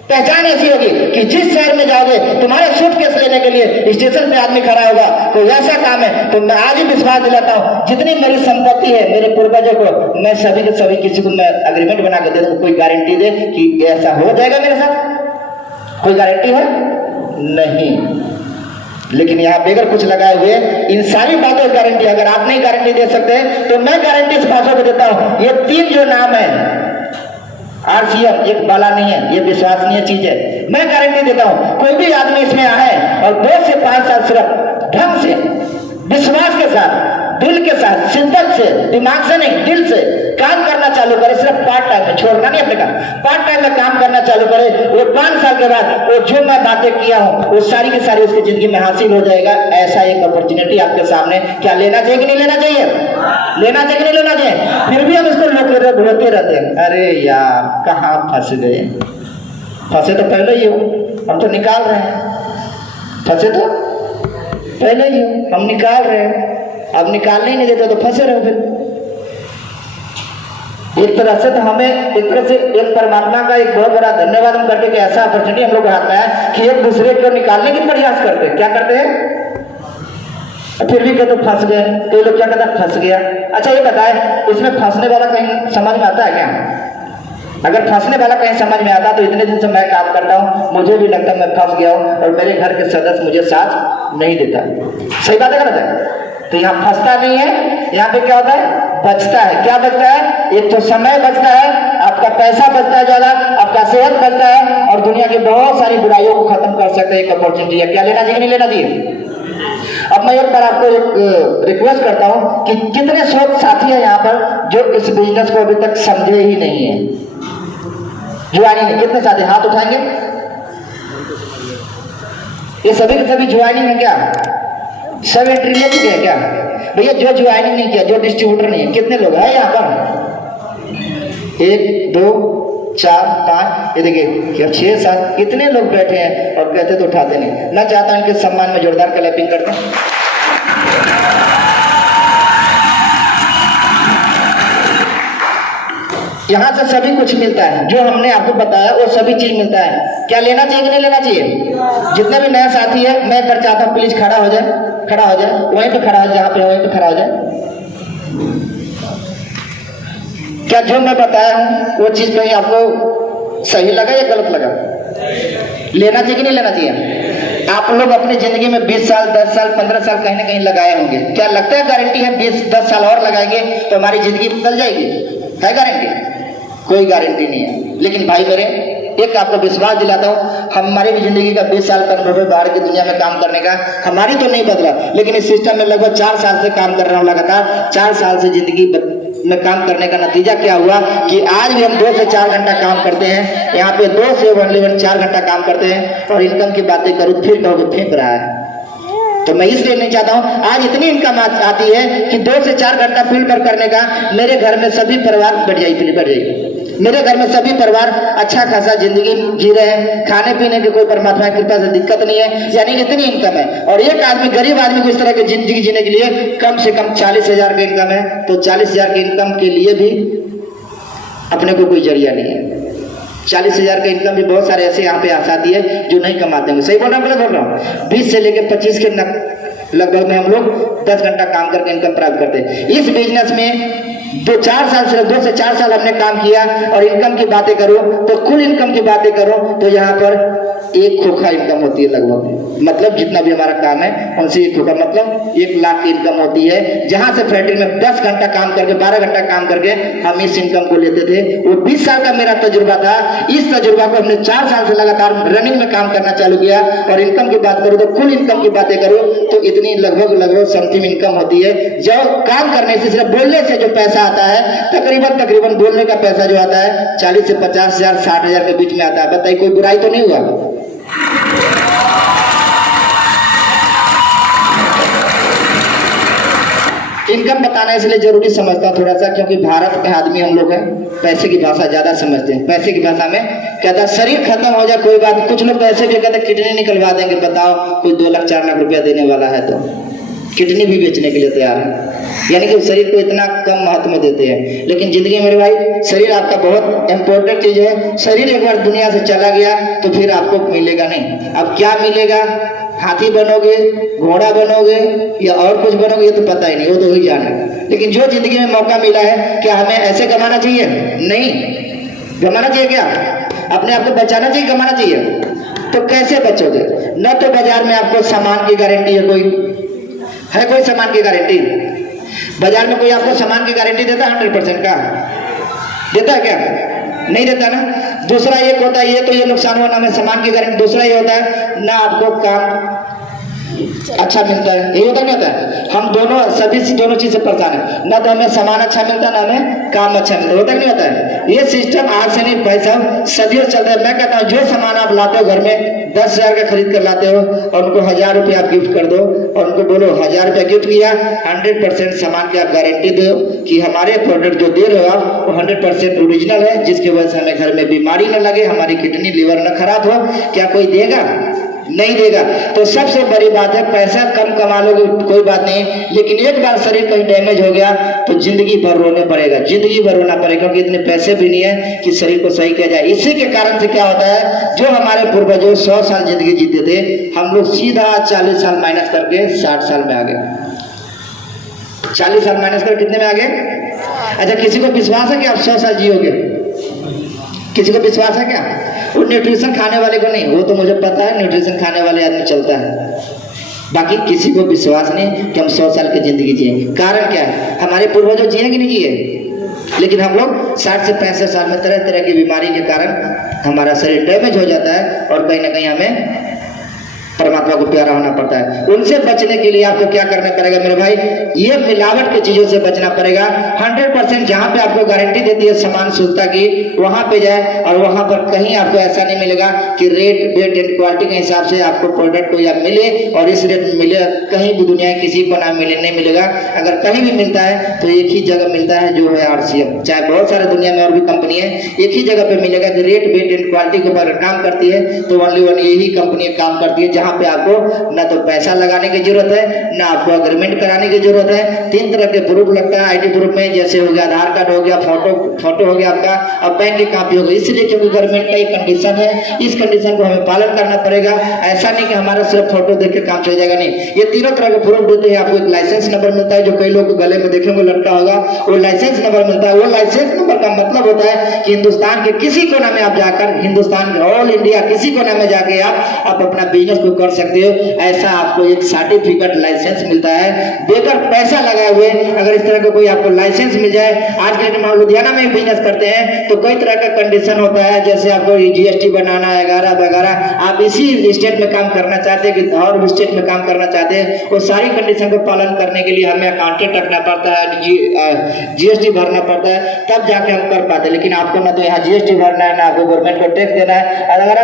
पहचान ऐसी होगी कि जिस शहर में जाओगे तुम्हारे सूटकेस लेने के लिए स्टेशन पे आदमी खड़ा होगा, कोई ऐसा काम है। तो मैं आज ही विश्वास दिलाता हूँ जितनी मेरी संपत्ति है मेरे पूर्वजों को मैं सभी के सभी किसी को मैं एग्रीमेंट बना के दे दूँ। कोई गारंटी दे कि ऐसा हो जाएगा मेरे साथ? कोई गारंटी है नहीं। लेकिन यहाँ बगैर कुछ लगाए हुए इन सारी बातों की गारंटी, अगर आप नहीं गारंटी दे सकते तो मैं गारंटी इस बातों को देता हूँ। ये 3 जो नाम है RCM, एक बाला नहीं है, ये विश्वसनीय चीज है। मैं गारंटी देता हूँ कोई भी आदमी इसमें आए और 2 से 5 साल सिर्फ ढंग से, विश्वास के साथ, दिल के साथ, शिद्दत से, दिमाग से नहीं दिल से काम करना चालू करे, सिर्फ पार्ट टाइम टाइम में, छोड़ना नहीं अपने काम, पार्ट टाइम में काम करना चालू करे, वो 5 साल के बाद वो जो मैं बातें किया हूँ वो सारी की सारी उसकी जिंदगी में हासिल हो जाएगा। ऐसा एक अपॉर्चुनिटी आपके सामने, क्या लेना चाहिए कि नहीं लेना चाहिए? लेना चाहिए कि नहीं लेना चाहिए? फिर भी हम इसको रोते रहते हैं, अरे यार कहाँ फंस गए। फंसे तो पहले ही हो, हम तो निकाल रहे हैं। फंसे तो पहले ही हो, हम निकाल रहे हैं। अब निकालने ही नहीं देते तो फंसे रहो। फिर एक तरह से तो हमें, एक तरह से एक परमात्मा का एक बहुत बड़ा धन्यवाद हम करते कि ऐसा अपॉर्चुनिटी हम लोग हाथ में है कि एक दूसरे को निकालने की प्रयास करते हैं। क्या करते हैं? फिर भी कहते फंस गए। कई लोग क्या कहते हैं फंस गया। अच्छा ये बताए, इसमें फंसने वाला कहीं समझ में आता है क्या? अगर फंसने वाला कहीं समझ में आता तो इतने दिन से मैं काम करता हूँ, मुझे भी लगता है मैं फंस गया हूँ और मेरे घर के सदस्य मुझे साथ नहीं देता। सही बात है गलत है? तो यहाँ फंसता नहीं है, यहाँ पे क्या होता है? बचता है। क्या बचता है? एक तो समय बचता है, आपका पैसा बचता है ज्यादा, आपका सेहत बचता है और दुनिया की बहुत सारी बुराइयों को खत्म कर सकते हैं। एक अपॉर्चुनिटी है। क्या लेना चाहिए नहीं लेना चाहिए? अब मैं एक बार आपको एक रिक्वेस्ट करता हूँ कि कितने शोध साथी है यहाँ पर जो इस बिजनेस को अभी तक समझे ही नहीं है, ज्वाइनिंग है? कितने साथी हाथ उठाएंगे? ये सभी के सभी ज्वाइनिंग है क्या? सब एंट्री ले चुके हैं क्या? भैया जो ज्वाइनिंग नहीं किया, जो डिस्ट्रीब्यूटर नहीं है, कितने लोग हैं यहाँ पर? 1 2 4 5, ये देखिए 6 7, कितने लोग बैठे हैं और कहते तो उठाते नहीं। ना चाहता इनके सम्मान में जोरदार क्लैपिंग करते हैं। यहाँ से सभी कुछ मिलता है, जो हमने आपको बताया वो सभी चीज मिलता है। क्या लेना चाहिए कि नहीं लेना चाहिए? जितने भी नया साथी है मैं कर चाहता हूँ प्लीज खड़ा हो जाए, खड़ा हो जाए, वहीं पे खड़ा हो जाए, जहाँ पे वहीं पे खड़ा हो जाए। क्या जो मैं बताया हूँ वो चीज कहीं आपको सही लगा या गलत लगा? लेना चाहिए कि नहीं लेना चाहिए? आप लोग अपनी जिंदगी में 20 साल 10 साल 15 साल कहीं ना कहीं लगाए होंगे। क्या लगता है गारंटी है 20-10 साल और लगाएंगे तो हमारी जिंदगी बदल जाएगी? है गारंटी? कोई गारंटी नहीं है। लेकिन भाई मेरे, एक आपको विश्वास दिलाता हूँ, हमारी भी जिंदगी का 20 साल का अनुभव है बाहर की दुनिया में काम करने का। हमारी तो नहीं बदला, लेकिन इस सिस्टम में लगभग 4 साल से काम कर रहा हूँ लगातार। 4 साल से जिंदगी में काम करने का नतीजा क्या हुआ कि आज भी हम 2 से 4 घंटा काम करते हैं। यहाँ पे 2 से 4 घंटा काम करते हैं और इनकम की बातें करूँ फिर कहोगे फेंक रहा है। तो मैं इसलिए नहीं चाहता हूँ, आज इतनी इनकम आती है कि 2 से 4 घंटा फील्ड पर करने का मेरे घर में सभी परिवार बढ़ जाएगी। मेरे घर में सभी परिवार अच्छा खासा जिंदगी जी रहे हैं, खाने पीने की कोई परमात्मा की कृपा से दिक्कत नहीं है। यानी इतनी इनकम है। और एक आदमी, गरीब आदमी को इस तरह की जिंदगी जीने के लिए कम से कम 40,000 की इनकम है, तो 40,000 की इनकम के लिए भी अपने को कोई जरिया नहीं है। 40,000 का इनकम भी बहुत सारे ऐसे यहाँ पे आसादी है जो नहीं कमाते हैं। सही बोल रहा हूँ गलत बोल रहा हूँ? 20 से लेकर 25 के लगभग में हम लोग 10 घंटा काम करके इनकम प्राप्त करते हैं। इस बिजनेस में 2-4 साल, सिर्फ 2 से 4 साल हमने काम किया और इनकम की बातें करूं तो कुल इनकम की बातें करूं तो यहाँ पर 1 खोखा इनकम होती है लगभग। मतलब जितना भी हमारा काम है उनसे 1 खोखा, मतलब 1 लाख की इनकम होती है। जहां से फैक्ट्री में 10 घंटा काम करके 12 घंटा काम करके हम इस इनकम को लेते थे। वो 20 साल का मेरा तजुर्बा था। इस तजुर्बा को हमने 4 साल से लगातार रनिंग में काम करना चालू किया। और इनकम की बात करूँ तो कुल इनकम की बातें करूँ तो इतनी लगभग समथिंग इनकम होती है। जो काम करने से, सिर्फ बोलने से जो पैसा आता है, तकरीबन बोलने का पैसा जो आता है 40 से 50,000 60,000 के बीच में आता है। बताइए कोई बुराई तो नहीं हुआ? इनकम बताना इसलिए जरूरी समझता हूँ थोड़ा सा, क्योंकि भारत के आदमी हम लोग हैं, पैसे की भाषा ज्यादा समझते हैं। पैसे की भाषा में कहता है शरीर खत्म हो जाए कोई बात, कुछ लोग पैसे भी कहते हैं किडनी निकलवा देंगे। बताओ कोई 2 लाख 4 लाख रुपया देने वाला है तो किडनी भी बेचने के लिए तैयार है। यानी कि शरीर को इतना कम महत्व देते हैं। लेकिन जिंदगी मेरे भाई, शरीर आपका बहुत इंपॉर्टेंट चीज है। शरीर एक बार दुनिया से चला गया तो फिर आपको मिलेगा नहीं। अब क्या मिलेगा? हाथी बनोगे, घोड़ा बनोगे या और कुछ बनोगे, ये तो पता ही नहीं, वो तो वही जाने। लेकिन जो जिंदगी में मौका मिला है, क्या हमें ऐसे कमाना चाहिए? नहीं। कमाना चाहिए क्या? अपने आप को बचाना चाहिए, कमाना चाहिए। तो कैसे बचोगे? न तो बाजार में आपको सामान की गारंटी है, कोई सामान की गारंटी? बाजार में कोई आपको सामान की गारंटी देता है 100% का? देता है क्या? नहीं देता ना। दूसरा एक होता है, ये तो ये नुकसान हुआ ना, मैं सामान की गारंटी। दूसरा ये होता है ना, आपको काम अच्छा मिलता है, ये होता नहीं होता है। हम दोनों सभी दोनों चीज से परेशान है, ना तो हमें सामान अच्छा मिलता है, ना हमें काम अच्छा मिलता है, होता नहीं होता है। ये सिस्टम आज से नहीं भाई साहब, सदियों चलता है। मैं कहता हूँ जो सामान आप लाते हो घर में 10,000 का खरीद कर लाते हो और उनको 1,000 रुपये आप गिफ्ट कर दो और उनको बोलो 1,000 रुपया गिफ्ट किया, 100% सामान की आप गारंटी दो कि हमारे प्रोडक्ट जो दे रहे हो आप वो 100% ओरिजिनल है, जिसकी वजह से हमें घर में बीमारी न लगे, हमारी किडनी लीवर न खराब हो। क्या कोई देगा? नहीं देगा। तो सबसे बड़ी बात है, पैसा कम कमा लोगे कोई बात नहीं, लेकिन एक बार शरीर कहीं डैमेज हो गया तो जिंदगी भर रोने पड़ेगा, जिंदगी भर रोना पड़ेगा, क्योंकि इतने पैसे भी नहीं है कि शरीर को सही किया जाए। इसी के कारण से क्या होता है, जो हमारे पूर्वजों 100 साल जिंदगी जीते थे, हम लोग सीधा 40 साल माइनस करके 60 साल में आ गए। 40 साल माइनस कर कितने में आ गए? अच्छा, किसी को विश्वास है कि आप 100 साल जियोगे? किसी को विश्वास है क्या? वो न्यूट्रिशन खाने वाले को नहीं, वो तो मुझे पता है न्यूट्रिशन खाने वाले आदमी चलता है, बाकी किसी को विश्वास नहीं कि हम 100 साल की जिंदगी जिएंगे। कारण क्या है? हमारे पूर्वजों जिए कि नहीं जिए, लेकिन हम लोग 60 से 65 साल में तरह तरह की बीमारी के कारण हमारा शरीर डैमेज हो जाता है और कहीं ना कहीं हमें परमात्मा को प्यारा होना पड़ता है। उनसे बचने के लिए आपको क्या करना पड़ेगा मेरे भाई? ये मिलावट की चीजों से बचना पड़ेगा। 100% जहां पे आपको गारंटी देती है सामान शुद्धता की, वहां पे जाए और वहां पर कहीं आपको ऐसा नहीं मिलेगा कि रेट वेट एंड क्वालिटी के हिसाब से आपको प्रोडक्ट को या मिले और इस रेट में मिले। कहीं भी दुनिया किसी को ना मिले, नहीं मिलेगा। अगर कहीं भी मिलता है तो एक ही जगह मिलता है, जो है RCM। चाहे बहुत सारे दुनिया में और भी कंपनी है, एक ही जगह पे मिलेगा कि रेट वेट एंड क्वालिटी के ऊपर काम करती है तो ओनली वन यही कंपनी काम करती है, जहां पे आपको ना तो पैसा लगाने की जरूरत है, ना आपको अग्रीमेंट कराने की जरूरत है। 3 तरह के प्रूफ लगता है आईडी प्रूफ में, जैसे हो गया आधार कार्ड हो गया, फोटो हो गया आपका, और बैंक की कॉपी हो गई। इसलिए क्योंकि गवर्नमेंट का एक कंडीशन है, इस कंडीशन को हमें पालन करना पड़ेगा। ऐसा नहीं कि हमारा सिर्फ फोटो देख के काम चल जाएगा, नहीं। ये तीनों तरह के प्रूफ देते हैं। आपको एक लाइसेंस नंबर मिलता है, जो कई लोग गले में देखेंगे लटका होगा, वो लाइसेंस नंबर मिलता है। वो लाइसेंस नंबर का मतलब होता है कि हिंदुस्तान के किसी कोना में आप जाकर, हिंदुस्तान ऑल इंडिया किसी कोना में जाके आप अपना बिजनेस को कर सकते हो। ऐसा आपको एक सर्टिफिकेट लाइसेंस मिलता है बेकर पैसा लगाए हुए। अगर इस तरह का कोई आपको लाइसेंस मिल जाए, आज के डेट में लुधियाना में बिजनेस करते हैं तो कई तरह का कंडीशन होता है, जैसे आपको GST बनाना है वगैरह। आप इसी स्टेट में काम करना चाहते हैं कि और स्टेट में काम करना चाहते हैं, वो सारी कंडीशन को पालन करने के लिए हमें अकाउंटेंट रखना पड़ता है, GST भरना पड़ता है, तब जाके हम कर पाते हैं। लेकिन आपको ना तो यहाँ GST भरना है, ना आपको गवर्नमेंट को टैक्स देना है,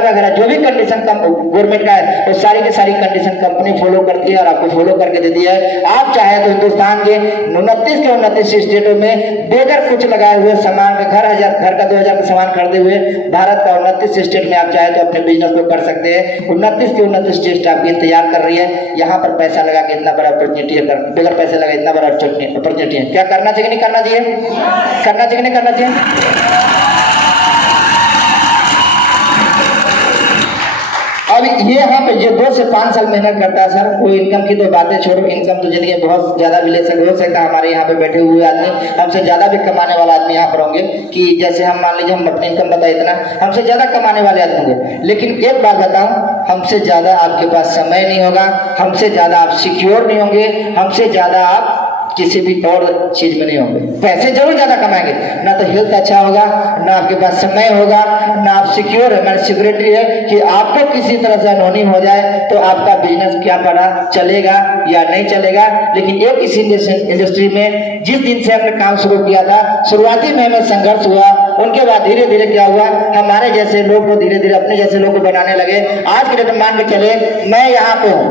वगैरह जो भी कंडीशन गवर्नमेंट का है वो सारी की सारी कंडीशन कंपनी फॉलो करती है और आपको फॉलो करके देती है। आप चाहे तो हिंदुस्तान के 29 स्टेटों में बेगर कुछ लगाए हुए सामान का घर का 2,000 का सामान खरीदे हुए भारत का 29 स्टेट में आप चाहे तो अपने बिजनेस को कर सकते हैं। 29 स्टेट आपकी इंतजार कर रही है। यहाँ पर पैसा लगा के इतना बड़ा अपॉर्चुनिटी है, बेगर पैसे लगा इतना बड़ा अपॉर्चुनिटी है। क्या करना चाहिए नहीं करना चाहिए? करना चाहिए नहीं करना चाहिए? अब ये यहाँ पे जो 2 से 5 साल मेहनत करता है सर, वो इनकम की तो बातें छोड़ो, इनकम तो जिंदगी में बहुत ज्यादा भी ले सकते हो सकता है। हमारे यहाँ पे बैठे हुए आदमी हमसे ज्यादा भी कमाने वाला आदमी यहाँ पर होंगे, कि जैसे हम मान लीजिए हम अपनी इनकम बताए इतना, हमसे ज्यादा कमाने वाले आदमी होंगे। लेकिन एक बात बताऊं, हमसे ज्यादा आपके पास समय नहीं होगा, हमसे ज्यादा आप सिक्योर नहीं होंगे, हमसे ज्यादा आप किसी भी और चीज में नहीं होंगे। पैसे जरूर ज्यादा कमाएंगे, ना तो हेल्थ अच्छा होगा, ना आपके पास समय होगा, ना आप सिक्योर है। मैंने सिक्योरिटी है कि आपको किसी तरह से अनहोनी हो जाए तो आपका बिजनेस क्या पड़ा चलेगा या नहीं चलेगा। लेकिन एक इस इंडस्ट्री में जिस दिन से हमने काम शुरू किया था, शुरुआती में हमें संघर्ष हुआ, उनके बाद धीरे धीरे क्या हुआ, हमारे जैसे लोग को धीरे धीरे अपने जैसे लोग को बनाने लगे। आज के डेट में मान के चले, मैं यहाँ पे हूँ,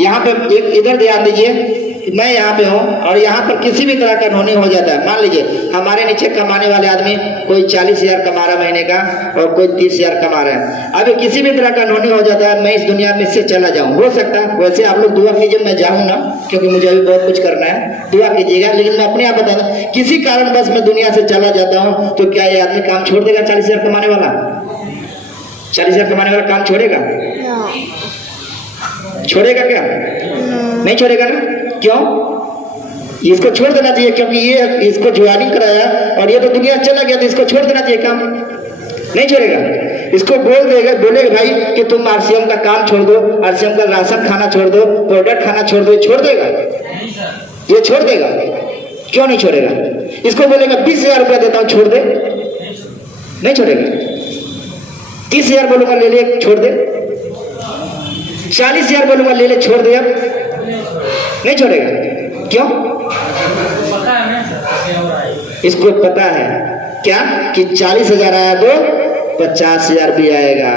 यहाँ पे इधर ध्यान दीजिए, मैं यहाँ पे हूँ और यहाँ पर किसी भी तरह का अनहोनी हो जाता है। मान लीजिए हमारे नीचे कमाने वाले आदमी कोई 40,000 कमा रहा है महीने का और कोई 30,000 कमा रहा है। अभी किसी भी तरह का अनहोनी हो जाता है, मैं इस दुनिया में से चला जाऊँ, हो सकता है। वैसे आप लोग दुआ कीजिए मैं जाऊँ ना, क्योंकि मुझे अभी बहुत कुछ करना है, दुआ कीजिएगा। लेकिन मैं अपने आप बता दूं, किसी कारण बस मैं दुनिया से चला जाता हूँ तो क्या ये आदमी काम छोड़ देगा? 40,000 कमाने वाला 40,000 कमाने वाला काम छोड़ेगा? छोड़ेगा क्या? नहीं छोड़ेगा ना। क्यों? इसको छोड़ देना चाहिए, क्योंकि ये इसको ज्वाइनिंग कराया और ये तो दुनिया चला गया, तो इसको छोड़ देना चाहिए काम। नहीं छोड़ेगा, इसको बोलेगा भाई कि तुम RCM का काम छोड़ दो, RCM का राशन खाना छोड़ दो, प्रोडक्ट खाना छोड़ दो, छोड़ देगा? ये छोड़ देगा? क्यों नहीं छोड़ेगा? इसको बोलेगा 20,000 रुपया देता हूँ, छोड़ दे? नहीं छोड़ेगा। 30,000 बोलूंगा ले ले, छोड़ दे? 40,000 बोलूंगा ले ले, छोड़ दे, अब नहीं छोड़ेगा। क्यों? इसको पता है क्या कि 40,000 आया तो 50,000 भी आएगा।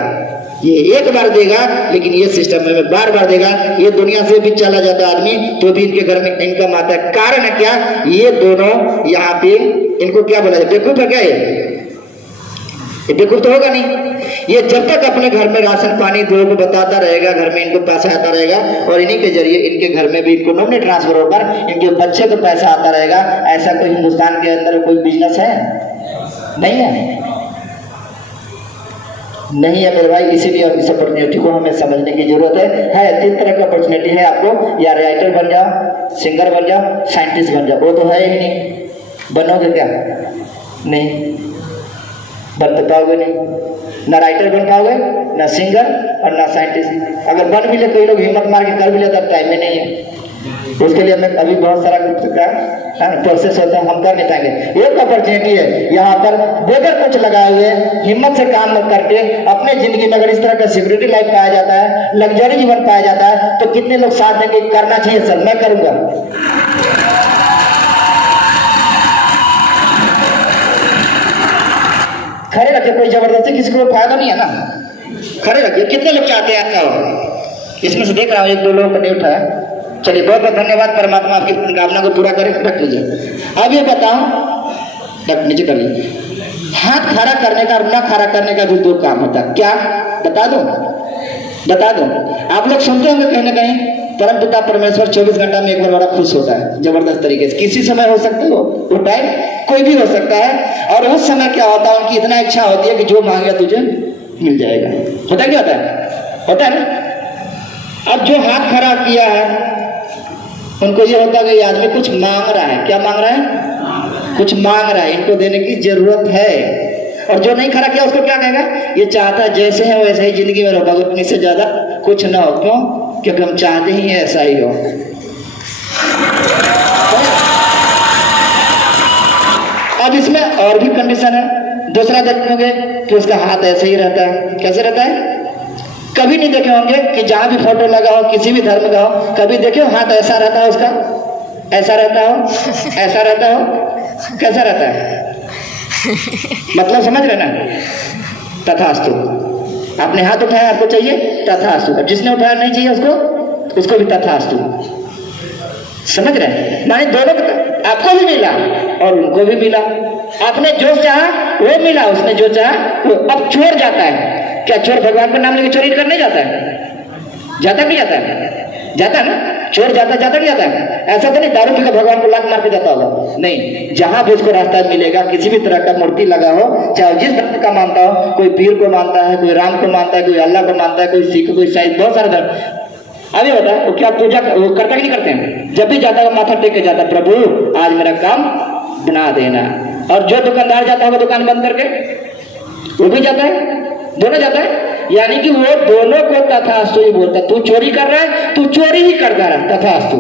ये एक बार देगा, लेकिन ये सिस्टम में बार बार देगा। ये दुनिया से भी चला जाता आदमी तो भी इनके घर में इनकम आता है। कारण है क्या? ये दोनों यहाँ पे, इनको क्या बोला जाए, बेवकूफ है क्या? ये बेवकूफ तो होगा नहीं। ये जब तक अपने घर में राशन पानी दो को बताता रहेगा, घर में इनको पैसा आता रहेगा, और इन्हीं के जरिए इनके घर में भी इनको नॉमिनी ट्रांसफर होकर इनके बच्चे को पैसा आता रहेगा। ऐसा कोई हिंदुस्तान के अंदर कोई बिजनेस है? नहीं है, नहीं है मेरे भाई। इसीलिए इस अपॉर्चुनिटी को हमें समझने की जरूरत है। 3 तरह की अपॉर्चुनिटी है आपको, या राइटर बन जाओ, सिंगर बन जाओ, साइंटिस्ट बन जाओ। वो तो है ही नहीं। बनोगे क्या? नहीं बन तो पाओगे नहीं। ना राइटर बन पाओगे, ना सिंगर और ना साइंटिस्ट। अगर बन भी ले, कई लोग हिम्मत मार के कर भी ले, तब टाइम में नहीं है। उसके लिए हमें अभी बहुत सारा प्रोसेस होता है, हम कर नहीं पाएंगे। एक अपॉर्चुनिटी है यहाँ पर, बगैर कुछ लगाए हुए हिम्मत से काम करके अपने जिंदगी में अगर इस तरह का सिक्योरिटी लाइफ पाया जाता है, लग्जरी जीवन पाया जाता है, तो कितने लोग साथ देंगे? करना चाहिए सर, मैं करूंगा। खड़े रखिए, कोई जबरदस्ती किसी को फायदा नहीं है ना। खड़े रखिए। कितने लोग चाहते हैं ऐसा हो? इसमें से देख रहा हूँ 1-2 लोगों का नहीं उठाया। चलिए, बहुत बहुत धन्यवाद। परमात्मा आपकी कामना को पूरा करे। रख लीजिए। अब ये बताओ, नीचे कर लीजिए। हाथ खड़ा करने का और ना खड़ा करने का भी 2 काम होता है। क्या? बता दो, बता दो। आप लोग सुनते होंगे कहीं ना कहीं, परम पिता परमेश्वर 24 घंटा में एक बार बड़ा खुश होता है, जबरदस्त तरीके से। किसी समय हो सकता है वो टाइम कोई भी हो सकता है। और उस समय क्या होता है, उनकी इतना इच्छा होती है कि जो मांगे तुझे मिल जाएगा। होता क्या होता है? होता है ना। अब जो हाथ खड़ा किया है, उनको ये होता है कि ये आदमी कुछ मांग रहा है। क्या मांग रहा है? कुछ मांग रहा है, इनको देने की जरूरत है। और जो नहीं खड़ा किया उसको क्या कहेगा? ये चाहता है जैसे है वैसे ही जिंदगी में रहो, अपने से ज्यादा कुछ ना हो। क्यों? क्योंकि हम चाहते ही ऐसा ही हो। अब इसमें और भी कंडीशन है। दूसरा देखोगे कि उसका हाथ ऐसे ही रहता है। कैसे रहता है? कभी नहीं देखे होंगे कि जहां भी फोटो लगा हो, किसी भी धर्म का हो, कभी देखे हो हाथ ऐसा रहता है उसका? ऐसा रहता हो, ऐसा रहता हो, कैसा रहता है? मतलब समझ रहे ना? तथास्तु। आपने हाथ उठाया, आपको चाहिए तथास्तु। जिसने उठाया नहीं चाहिए उसको भी तथास्तु। समझ रहे? माने दोनों को, आपको भी मिला और उनको भी मिला। आपने जो चाहा वो मिला, उसने जो चाहा वो। अब चोर जाता है, क्या चोर भगवान का नाम लेके चोरी करने जाता है? जाता नहीं जाता है? जाता है ना। चोर जाता नहीं जाता है? ऐसा तो नहीं दारू पीकर भगवान को लात मार के जाता होगा। नहीं, जहां भी उसको रास्ता मिलेगा, किसी भी तरह का मूर्ति लगा हो, चाहे जिस धर्म का मानता हो, कोई पीर को मानता है, कोई राम को मानता है, कोई अल्लाह को मानता है, कोई सिख, कोई ईसाई, बहुत सारे धर्म। अभी होता है वो क्या पूजा वो करता कि नहीं करते हैं? जब भी जाता है माथा टेक के जाता है, प्रभु आज मेरा काम बना देना। और जो दुकानदार जाता है वो दुकान बंद करके वो भी जाता है, दोनों जाता है। यानी कि वो दोनों को तथास्तु ही बोलता है। तू चोरी कर रहा है, तू चोरी ही करता रहा, तथास्तु।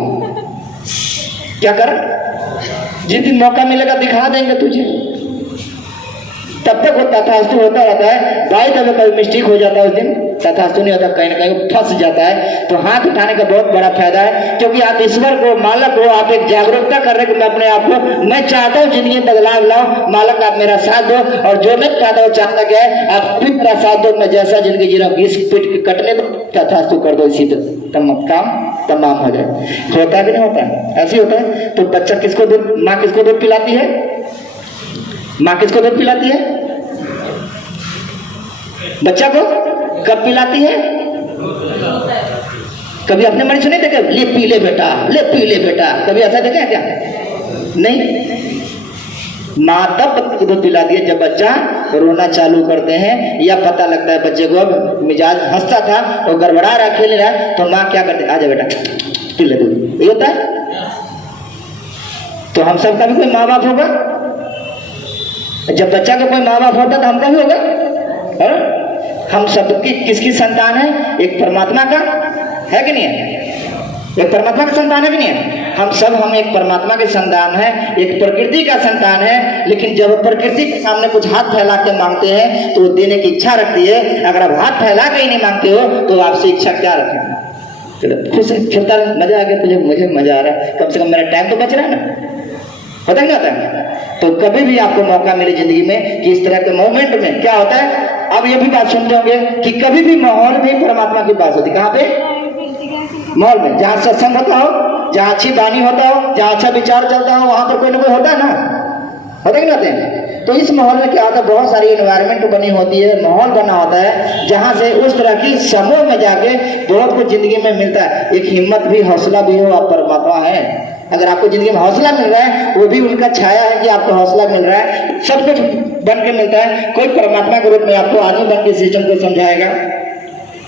क्या कर? जिस दिन मौका मिलेगा दिखा देंगे तुझे, तब तक वो तथास्तु होता रहता है। भाई तब कभी मिस्टेक हो जाता है, उस दिन तथास्तु नहीं होता, कहीं ना कहीं फंस जाता है। तो हाथ उठाने का बहुत बड़ा फायदा है, क्योंकि आप ईश्वर को, मालक को, आप एक जागरूकता कर रहे कि मैं अपने आप को, मैं चाहता हूँ जिंदगी में बदलाव लाओ, मालक आप मेरा साथ दो। और जो मैं चाहता हूँ, चाहता क्या है, आप भी मेरा साथ दो। मैं जैसा जिंदगी जी रहा हूँ, इस पीठ कटने दो, तथास्तु कर दो, इसी काम तमाम हो जाए। होता भी नहीं होता है, ऐसे होता है। तो बच्चा किसको दूध, माँ किसको दूध पिलाती है? माँ किसको दूध पिलाती है? बच्चा को कब पिलाती है? कभी अपने मन सुने देखे, ले पी ले बेटा, ले पी ले बेटा, कभी ऐसा देखे क्या? नहीं। माँ तब दूध पिलाती है जब बच्चा रोना चालू करते हैं, या पता लगता है बच्चे को मिजाज हंसता था और गड़बड़ा रहा, खेल रहा है, तो माँ क्या करते? आजा बेटा पी ले दूध। ये होता है। तो हम सबका भी कोई माँ बाप होगा। जब बच्चा का कोई माँ बाप होता तो हमका भी होगा। हम सबकी किसकी संतान है? एक परमात्मा का है कि नहीं है? एक परमात्मा का संतान है कि नहीं है? हम एक परमात्मा के संतान है, एक प्रकृति का संतान है। लेकिन जब प्रकृति के सामने कुछ हाथ फैला के मांगते हैं तो वो देने की इच्छा रखती है। अगर आप हाथ फैला के ही नहीं मांगते हो तो आपसे इच्छा क्या रखेगा? खुश है, खेलता रहा, मजा आ गया तुझे, मुझे मजा आ रहा है, कम से कम मेरा टाइम तो बच रहा है ना। होता नहीं होता? तो कभी भी आपको मौका मिले जिंदगी में कि इस तरह के मोमेंट में क्या होता है, आप ये भी बात सुनते होंगे कि कभी भी माहौल में परमात्मा की बात होती। कहाँ पे? माहौल में, जहाँ सत्संग होता हो, जहाँ अच्छी वाणी होता हो, जहाँ अच्छा विचार चलता हो, वहां पर कोई ना कोई होता है ना, होते नहीं होते? तो इस माहौल में क्या होता है, बहुत सारी एनवायरनमेंट बनी होती है, माहौल बना होता है, जहाँ से उस तरह की समूह में जाके बहुत कुछ जिंदगी में मिलता है। एक हिम्मत भी, हौसला भी हो, आप परमात्मा है। अगर आपको जिंदगी में हौसला मिल रहा है, वो भी उनका छाया है कि आपको हौसला मिल रहा है। सब कुछ बन के मिलता है। कोई परमात्मा के रूप में आपको आदमी बन के सिस्टम को समझाएगा,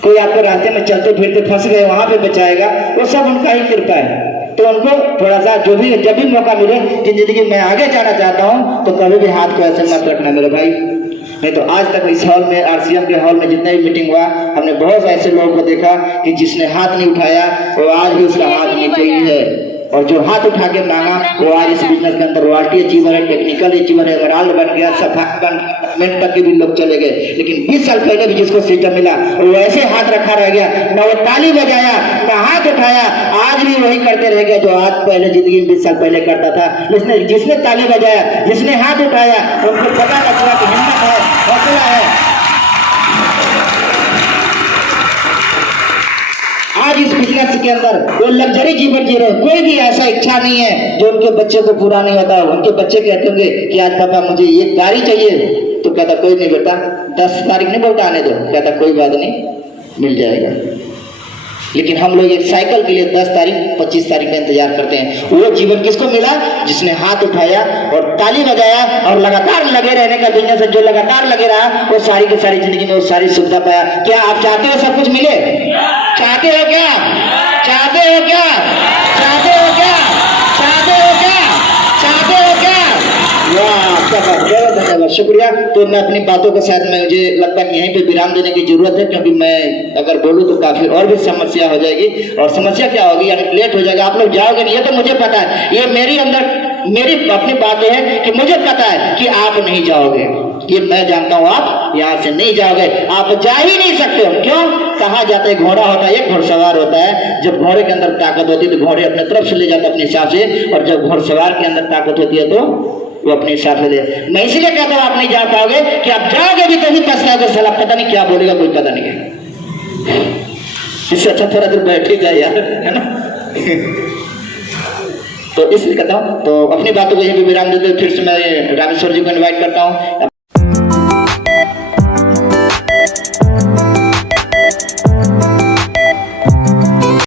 कोई आपको रास्ते में चलते फिरते फंस गए वहां पे बचाएगा, वो सब उनका ही कृपा है। तो उनको थोड़ा सा जब भी मौका मिले कि जिंदगी में आगे जाना चाहता हूँ तो कभी भी हाथ को ऐसे मत रखना मेरे भाई। नहीं तो आज तक इस हॉल में, RCM के हॉल में जितने भी मीटिंग हुआ, हमने बहुत ऐसे लोगों को देखा कि जिसने हाथ नहीं उठाया वो आज भी उसका हाथ नीचे ही है, और जो हाथ उठा के मांगा वो आज इस बिजनेस के अंदर रॉयल्टी अचीवर है, टेक्निकल अचीवर है, एमराल्ड बन गया, डिपार्टमेंट तक के भी लोग चले गए। लेकिन 20 साल पहले भी जिसको सिस्टम मिला वो ऐसे हाथ रखा रह गया, ना वो ताली बजाया, ना हाथ उठाया, आज भी वही करते रह गए जो आज पहले जिंदगी में 20 साल पहले करता था। जिसने ताली बजाया, जिसने हाथ उठाया, उनको पता लगा कि हिम्मत है, हौसला है। आज इस बिजनेस के अंदर वो लग्जरी जीवन जी रहे, कोई भी ऐसा इच्छा नहीं है जो उनके बच्चे को पूरा नहीं होता। उनके बच्चे कहते होंगे कि आज पापा मुझे ये गाड़ी चाहिए, तो कहता कोई नहीं बेटा, 10 तारीख नहीं बोलता आने दो, कहता कोई बात नहीं, मिल जाएगा। लेकिन हम लोग एक साइकिल के लिए 10 तारीख 25 तारीख का इंतजार करते हैं। वो जीवन किसको मिला? जिसने हाथ उठाया और ताली बजाया और लगातार लगे रहने का, दुनिया से जो लगातार लगे रहा, वो सारी की सारी जिंदगी में वो सारी सुविधा पाया। क्या आप चाहते हो सब कुछ मिले? चाहते हो क्या? चाहते हो क्या? चाहते हो क्या? चाहते हो क्या? चाहते हो क्या? वाह, बहुत धन्यवाद, शुक्रिया। तो मैं अपनी बातों को शायद मुझे लगता है कि यहीं पे विराम देने की जरूरत है, क्योंकि मैं अगर बोलूं तो काफी और भी समस्या हो जाएगी। और समस्या क्या होगी, यानी लेट हो जाएगा, आप लोग जाओगे नहीं, ये तो मुझे पता है। ये मेरी अपनी बात है कि मुझे पता है कि आप नहीं जाओगे, ये मैं जानता हूँ, आप यहाँ से नहीं जाओगे, आप जा ही नहीं सकते हो। क्यों? कहा जाता है घोड़ा होता है, एक घोड़सवार होता है, जब घोड़े के अंदर ताकत होती है तो घोड़े अपने तरफ से ले जाता है अपने हिसाब से, और जब घोड़सवार के अंदर ताकत होती है तो वो अपने हिसाब से ले। मैं इसलिए कहता हूँ आप नहीं जा पाओगे कि आप जाओगे भी तो भी पछताओगे, साला पता नहीं क्या बोलेगा, कोई पता नहीं है। इससे अच्छा थोड़ा देर बैठे जाए यार, है ना। तो इसलिए कहता हूँ, तो अपनी बातों को यही भी विराम देते हुए फिर से मैं रामेश्वर जी को इन्वाइट करता हूँ।